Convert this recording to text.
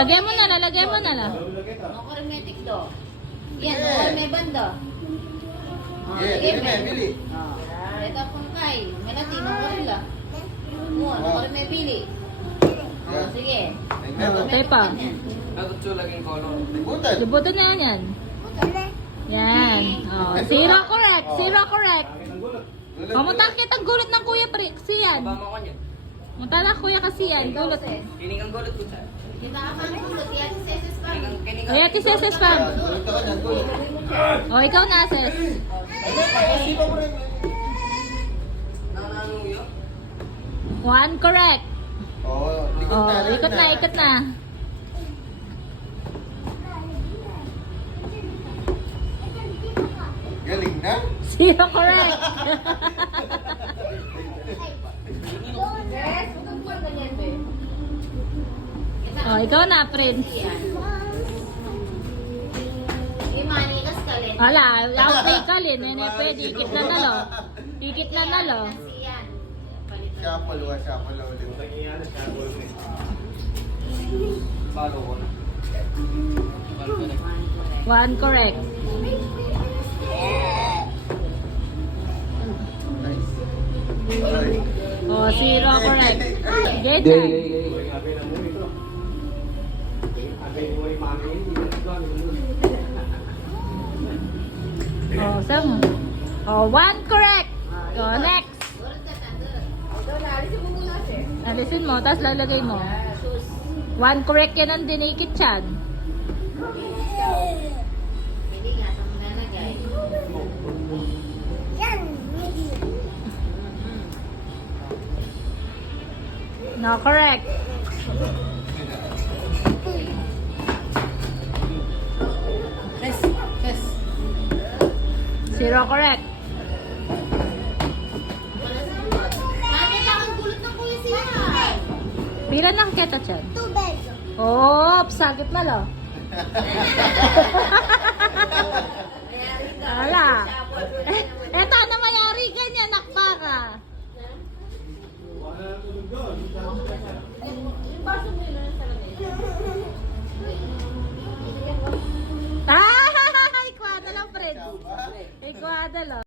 Lalagyan mo na, lalagyan mo na lang. Ang cosmetic do. Yan, may banda. Bili, bili. Ito pang kay. May latino ko sila. May bili. Sige. Tayo pa. Nagutso laging color. Libutan. Libutan na yan. Yan. Oh, zero correct. Zero correct. Oh, muntang kitang gulot ng Kuya Prixie yan. Bama ko niya. Muntang na Kuya kasi yan. Gulot. Kining ang gulot ko sa. Kita ka pang gulot. Yan si Seses pa. Kining Kuya Tiseses pa. Gulot ka na, gulot. Oh, ikaw na, Ses. Sipa mo rin. Nanganuyo. One correct. Oh, likot Oh, na. ikot na, ikot na. Galing na. Zero correct. Yes, huwag mo ganyan, be. Oh, ikaw na, Prince. Manikas ka rin. Wala, okay ka rin. Hindi pwede. Ikit na nalo. Ikit na nalo. Yan. Shuffle, shuffle ulit. Follow ko na. Follow ko na. One correct. Nice. Alright. Oh, zero correct. Dejan. Oh, sam. Oh, one correct. Oh, next. Alisin mo, tapos lalagay mo. One correct yan ang dinikit yan. Hindi nga, sa manalagay. No, correct. Zero correct. Bakit ang gulot ng kuya sila? Bilan ng kita dyan? 2 pesos. Oh, sagit na lo. Wala. Eto, ano mayari ganyan, nakpa ka. Yung baso mo yun sa lamig. Ah, ikwada lang, friend. Ikwada lang.